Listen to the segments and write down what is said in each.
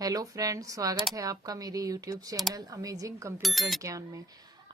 Hello friends, स्वागत है आपका मेरे यूट्यूब चैनल अमेजिंग कंप्यूटर ज्ञान में।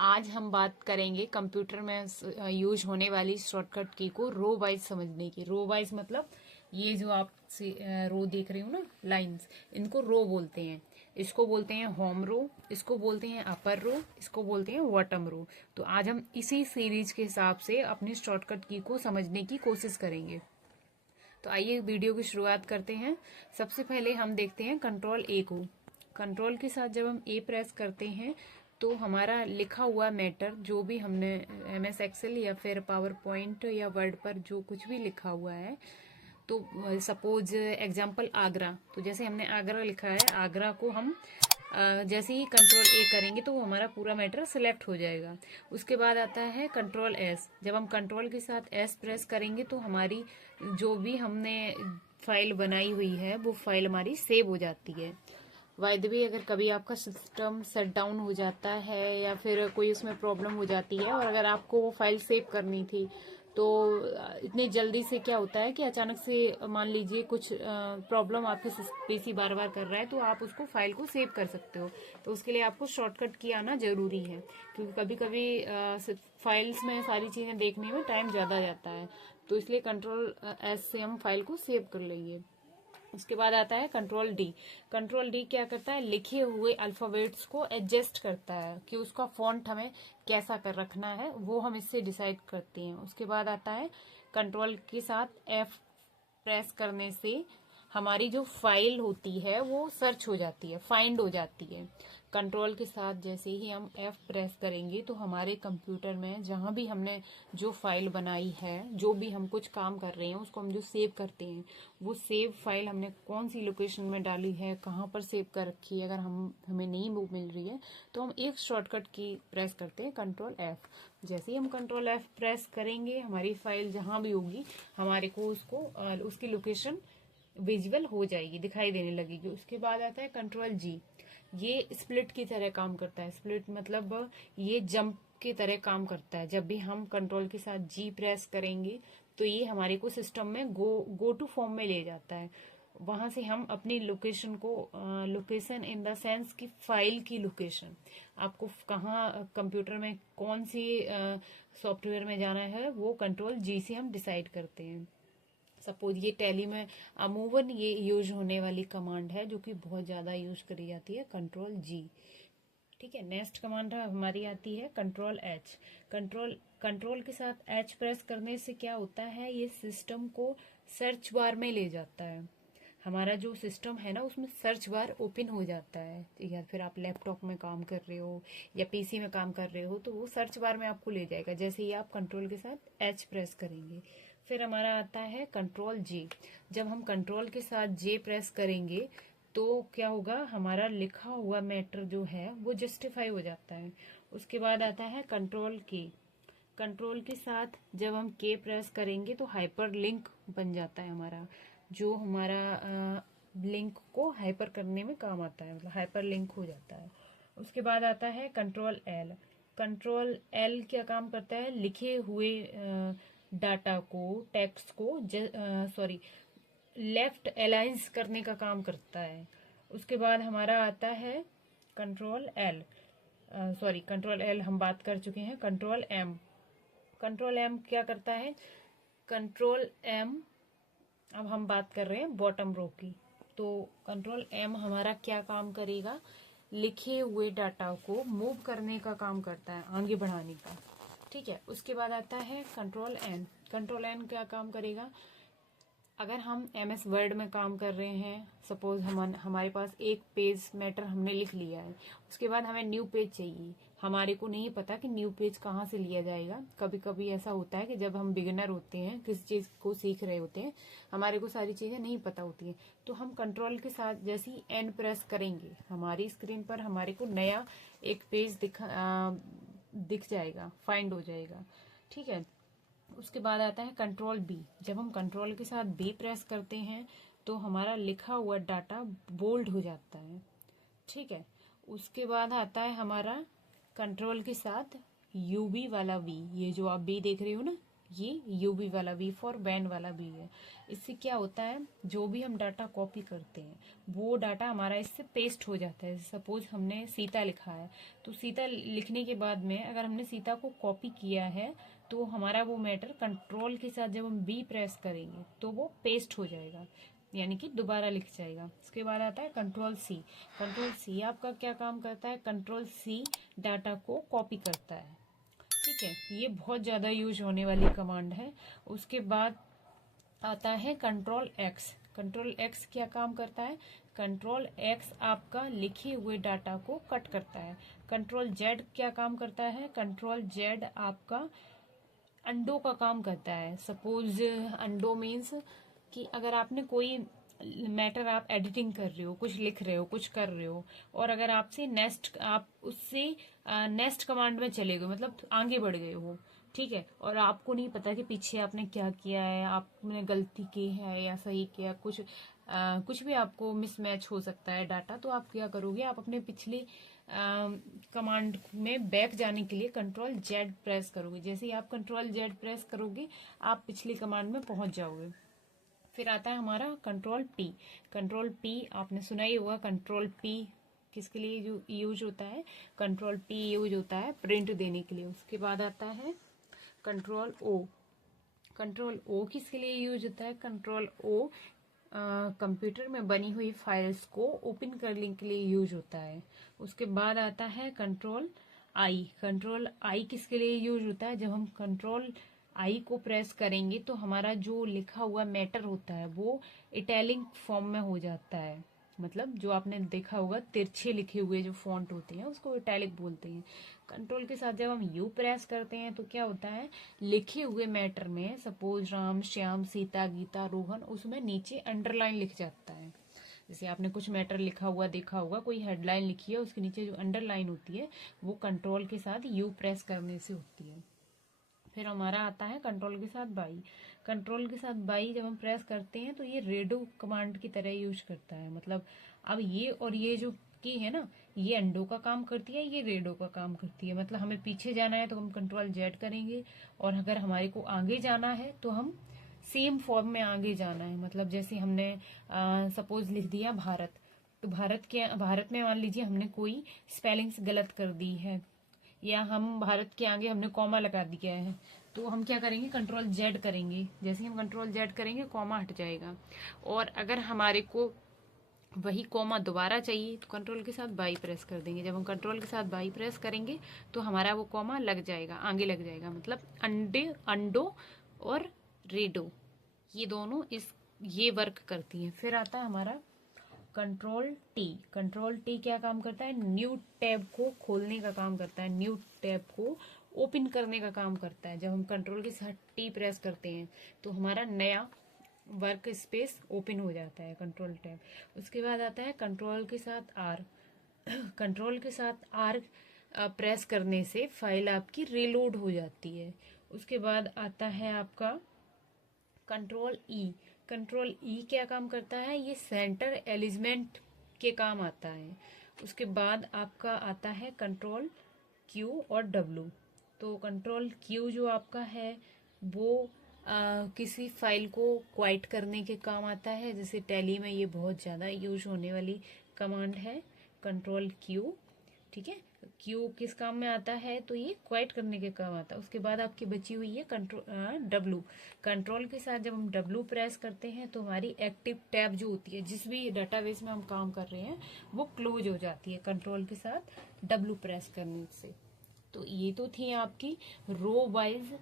आज हम बात करेंगे कंप्यूटर में यूज होने वाली शॉर्टकट की को रो वाइज समझने की। रो वाइज मतलब ये जो आप रो देख रही हो ना, लाइंस, इनको रो बोलते हैं। इसको बोलते हैं होम रो, इसको बोलते हैं अपर रो, इसको बोलते हैं बॉटम रो। तो आज हम इसी सीरीज के हिसाब से अपनी शॉर्टकट की को समझने की कोशिश करेंगे। तो आइए वीडियो की शुरुआत करते हैं। सबसे पहले हम देखते हैं कंट्रोल ए को। कंट्रोल के साथ जब हम ए प्रेस करते हैं तो हमारा लिखा हुआ मैटर, जो भी हमने एमएस एक्सेल या फिर पावर पॉइंट या वर्ड पर जो कुछ भी लिखा हुआ है, तो सपोज एग्जाम्पल आगरा, तो जैसे हमने आगरा लिखा है, आगरा को हम जैसे ही कंट्रोल ए करेंगे तो वो हमारा पूरा मैटर सिलेक्ट हो जाएगा। उसके बाद आता है कंट्रोल एस। जब हम कंट्रोल के साथ एस प्रेस करेंगे तो हमारी जो भी हमने फाइल बनाई हुई है वो फाइल हमारी सेव हो जाती है। बाय द वे, अगर कभी आपका सिस्टम शट डाउन हो जाता है या फिर कोई उसमें प्रॉब्लम हो जाती है और अगर आपको वो फाइल सेव करनी थी, तो इतनी जल्दी से क्या होता है कि अचानक से मान लीजिए कुछ प्रॉब्लम आपके पीसी बार बार कर रहा है, तो आप उसको फाइल को सेव कर सकते हो। तो उसके लिए आपको शॉर्टकट की आना जरूरी है, क्योंकि कभी कभी फाइल्स में सारी चीजें देखने में टाइम ज्यादा जाता है। तो इसलिए कंट्रोल एस से हम फाइल को सेव कर लेंगे। उसके बाद आता है कंट्रोल डी। कंट्रोल डी क्या करता है, लिखे हुए अल्फाबेट्स को एडजस्ट करता है कि उसका फॉन्ट हमें कैसा कर रखना है, वो हम इससे डिसाइड करते हैं। उसके बाद आता है कंट्रोल के साथ एफ प्रेस करने से हमारी जो फाइल होती है वो सर्च हो जाती है, फाइंड हो जाती है। कंट्रोल के साथ जैसे ही हम एफ प्रेस करेंगे तो हमारे कंप्यूटर में जहां भी हमने जो फाइल बनाई है, जो भी हम कुछ काम कर रहे हैं, उसको हम जो सेव करते हैं, वो सेव फाइल हमने कौन सी लोकेशन में डाली है, कहाँ पर सेव कर रखी है, अगर हमें नहीं वो मिल रही है तो हम एक शॉर्टकट की प्रेस करते हैं, कंट्रोल एफ। जैसे ही हम कंट्रोल एफ प्रेस करेंगे, हमारी फाइल जहां भी होगी हमारे को उसको उसकी लोकेशन विजुअल हो जाएगी, दिखाई देने लगेगी। उसके बाद आता है कंट्रोल जी। ये स्प्लिट की तरह काम करता है। स्प्लिट मतलब ये जंप की तरह काम करता है। जब भी हम कंट्रोल के साथ जी प्रेस करेंगे तो ये हमारे को सिस्टम में गो टू फॉर्म में ले जाता है। वहां से हम अपनी लोकेशन को, लोकेशन इन द सेंस की फाइल की लोकेशन, आपको कहाँ कंप्यूटर में कौन सी सॉफ्टवेयर में जाना है, वो कंट्रोल जी से हम डिसाइड करते हैं। सपोज ये टैली में अमूमन ये यूज होने वाली कमांड है, जो कि बहुत ज्यादा यूज करी जाती है, कंट्रोल जी। ठीक है, नेक्स्ट कमांड हमारी आती है कंट्रोल एच। कंट्रोल कंट्रोल के साथ एच प्रेस करने से क्या होता है, ये सिस्टम को सर्च बार में ले जाता है। हमारा जो सिस्टम है ना, उसमें सर्च बार ओपन हो जाता है। या फिर आप लैपटॉप में काम कर रहे हो या पीसी में काम कर रहे हो, तो वो सर्च बार में आपको ले जाएगा जैसे ही आप कंट्रोल के साथ एच प्रेस करेंगे। फिर हमारा आता है कंट्रोल जे। जब हम कंट्रोल के साथ जे प्रेस करेंगे तो क्या होगा, हमारा लिखा हुआ मैटर जो है वो जस्टिफाई हो जाता है। उसके बाद आता है कंट्रोल के। कंट्रोल के साथ जब हम के प्रेस करेंगे तो हाइपर लिंक बन जाता है हमारा, जो हमारा लिंक को हाइपर करने में काम आता है, मतलब हाइपर लिंक हो जाता है। उसके बाद आता है कंट्रोल एल। कंट्रोल एल क्या काम करता है, लिखे हुए डाटा को, टेक्स्ट को सॉरी लेफ्ट अलाइंस करने का काम करता है। उसके बाद हमारा आता है control L, sorry control L हम बात कर चुके हैं। Control M. कंट्रोल एम क्या करता है, कंट्रोल एम, अब हम बात कर रहे हैं बॉटम रो की। तो कंट्रोल एम हमारा क्या काम करेगा, लिखे हुए डाटा को मूव करने का काम करता है, आगे बढ़ाने का। ठीक है, उसके बाद आता है कंट्रोल एन। कंट्रोल एन क्या काम करेगा, अगर हम एमएस वर्ड में काम कर रहे हैं, सपोज हमारे पास एक पेज मैटर हमने लिख लिया है, उसके बाद हमें न्यू पेज चाहिए। हमारे को नहीं पता कि न्यू पेज कहाँ से लिया जाएगा। कभी कभी ऐसा होता है कि जब हम बिगिनर होते हैं, किसी चीज को सीख रहे होते हैं, हमारे को सारी चीजें नहीं पता होती है, तो हम कंट्रोल के साथ जैसे ही एन प्रेस करेंगे, हमारी स्क्रीन पर हमारे को नया एक पेज दिख जाएगा, फाइंड हो जाएगा। ठीक है, उसके बाद आता है कंट्रोल बी। जब हम कंट्रोल के साथ बी प्रेस करते हैं तो हमारा लिखा हुआ डाटा बोल्ड हो जाता है। ठीक है, उसके बाद आता है हमारा कंट्रोल के साथ यूबी वाला वी। ये जो आप बी देख रहे हो ना, ये यूवी वाला, वी फॉर वैन वाला भी है। इससे क्या होता है, जो भी हम डाटा कॉपी करते हैं वो डाटा हमारा इससे पेस्ट हो जाता है। सपोज हमने सीता लिखा है, तो सीता लिखने के बाद में अगर हमने सीता को कॉपी किया है तो हमारा वो मैटर कंट्रोल के साथ जब हम बी प्रेस करेंगे तो वो पेस्ट हो जाएगा, यानी कि दोबारा लिख जाएगा। इसके बाद आता है कंट्रोल सी। कंट्रोल सी आपका क्या काम करता है, कंट्रोल सी डाटा को कॉपी करता है। ठीक है, ये बहुत ज्यादा यूज होने वाली कमांड है। उसके बाद आता है कंट्रोल एक्स। कंट्रोल एक्स क्या काम करता है, कंट्रोल एक्स आपका लिखे हुए डाटा को कट करता है। कंट्रोल जेड क्या काम करता है, कंट्रोल जेड आपका अंडो का काम करता है। सपोज अंडो मीन्स कि अगर आपने कोई मैटर आप एडिटिंग कर रहे हो, कुछ लिख रहे हो, कुछ कर रहे हो, और अगर आपसे नेक्स्ट आप उससे नेक्स्ट कमांड में चले गए, मतलब आगे बढ़ गए हो, ठीक है, और आपको नहीं पता कि पीछे आपने क्या किया है, आपने गलती की है या सही किया, कुछ भी आपको मिसमैच हो सकता है डाटा, तो आप क्या करोगे, आप अपने पिछले कमांड में बैक जाने के लिए कंट्रोल जेड प्रेस करोगे। जैसे ही आप कंट्रोल जेड प्रेस करोगे आप पिछली कमांड में पहुंच जाओगे। फिर आता है हमारा कंट्रोल पी। कंट्रोल पी आपने सुना ही होगा, कंट्रोल पी किसके लिए जो यूज होता है, कंट्रोल पी यूज होता है प्रिंट देने के लिए। उसके बाद आता है कंट्रोल ओ। कंट्रोल ओ किसके लिए यूज होता है, कंट्रोल ओ कंप्यूटर में बनी हुई फाइल्स को ओपन करने के लिए यूज होता है। उसके बाद आता है कंट्रोल आई। कंट्रोल आई किसके लिए यूज होता है, जब हम कंट्रोल आई को प्रेस करेंगे तो हमारा जो लिखा हुआ मैटर होता है वो इटैलिक फॉर्म में हो जाता है। मतलब जो आपने देखा होगा तिरछे लिखे हुए जो फॉन्ट होते हैं उसको इटैलिक बोलते हैं। कंट्रोल के साथ जब हम यू प्रेस करते हैं तो क्या होता है, लिखे हुए मैटर में सपोज राम श्याम सीता गीता रोहन, उसमें नीचे अंडरलाइन लिख जाता है। जैसे आपने कुछ मैटर लिखा हुआ देखा होगा, कोई हेडलाइन लिखी है, उसके नीचे जो अंडरलाइन होती है वो कंट्रोल के साथ यू प्रेस करने से होती है। फिर हमारा आता है कंट्रोल के साथ बाई। कंट्रोल के साथ बाई जब हम प्रेस करते हैं तो ये रेडो कमांड की तरह यूज करता है। मतलब अब ये और ये जो की है ना, ये अंडो का काम करती है, ये रेडो का काम करती है। मतलब हमें पीछे जाना है तो हम कंट्रोल जेड करेंगे, और अगर हमारे को आगे जाना है तो हम सेम फॉर्म में आगे जाना है। मतलब जैसे हमने सपोज लिख दिया भारत, तो भारत में मान लीजिए हमने कोई स्पेलिंग्स गलत कर दी है, या हम भारत के आगे हमने कॉमा लगा दिया है, तो हम क्या करेंगे, कंट्रोल जेड करेंगे। जैसे ही हम कंट्रोल जेड करेंगे कॉमा हट जाएगा। और अगर हमारे को वही कॉमा दोबारा चाहिए तो कंट्रोल के साथ बाई प्रेस कर देंगे। जब हम कंट्रोल के साथ बाई प्रेस करेंगे तो हमारा वो कॉमा लग जाएगा, आगे लग जाएगा। मतलब अंडे अंडो और रेडो ये दोनों ये वर्क करती हैं। फिर आता है हमारा कंट्रोल टी। कंट्रोल टी क्या काम करता है, न्यू टैब को खोलने का काम करता है, न्यू टैब को ओपन करने का काम करता है। जब हम कंट्रोल के साथ टी प्रेस करते हैं तो हमारा नया वर्क स्पेस ओपन हो जाता है, कंट्रोल टैब। उसके बाद आता है कंट्रोल के साथ आर। कंट्रोल के साथ आर प्रेस करने से फाइल आपकी रीलोड हो जाती है। उसके बाद आता है आपका कंट्रोल ई। कंट्रोल ई क्या काम करता है, ये सेंटर एलिजमेंट के काम आता है। उसके बाद आपका आता है कंट्रोल क्यू और डब्ल्यू। तो कंट्रोल क्यू जो आपका है वो किसी फाइल को क्वाइट करने के काम आता है। जैसे टैली में ये बहुत ज़्यादा यूज होने वाली कमांड है कंट्रोल क्यू, ठीक है। क्यू किस काम में आता है, तो ये क्वाइट करने के काम आता है। उसके बाद आपकी बची हुई है कंट्रोल डब्ल्यू। कंट्रोल के साथ जब हम डब्ल्यू प्रेस करते हैं तो हमारी एक्टिव टैब जो होती है, जिस भी डाटाबेस में हम काम कर रहे हैं वो क्लोज हो जाती है कंट्रोल के साथ डब्ल्यू प्रेस करने से। तो ये तो थी आपकी रो वाइज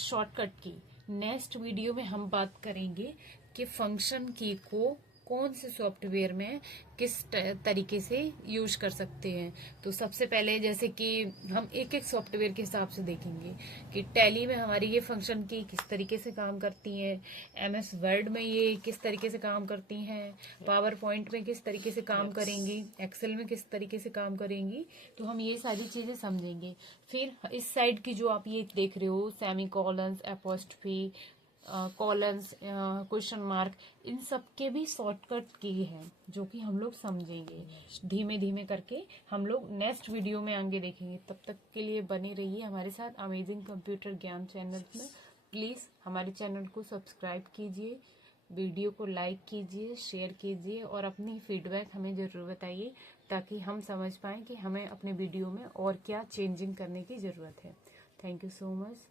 शॉर्टकट की। नेक्स्ट वीडियो में हम बात करेंगे कि फंक्शन की को कौन से सॉफ्टवेयर में किस तरीके से यूज कर सकते हैं। तो सबसे पहले जैसे कि हम एक एक सॉफ्टवेयर के हिसाब से देखेंगे कि टैली में हमारी ये फंक्शन की किस तरीके से काम करती हैं, एमएस वर्ड में ये किस तरीके से काम करती हैं, पावर पॉइंट में किस तरीके से काम करेंगी, एक्सेल में किस तरीके से काम करेंगी। तो हम ये सारी चीजें समझेंगे। फिर इस साइड की जो आप ये देख रहे हो semicolons, apostrophe, colons, question mark, इन सब के भी शॉर्टकट की है जो कि हम लोग समझेंगे धीमे धीमे करके। हम लोग नेक्स्ट वीडियो में आगे देखेंगे। तब तक के लिए बने रहिए हमारे साथ अमेजिंग कंप्यूटर ज्ञान चैनल में। प्लीज़ हमारे चैनल को सब्सक्राइब कीजिए, वीडियो को लाइक कीजिए, शेयर कीजिए और अपनी फीडबैक हमें ज़रूर बताइए ताकि हम समझ पाएँ कि हमें अपने वीडियो में और क्या चेंजिंग करने की ज़रूरत है। Thank you so much.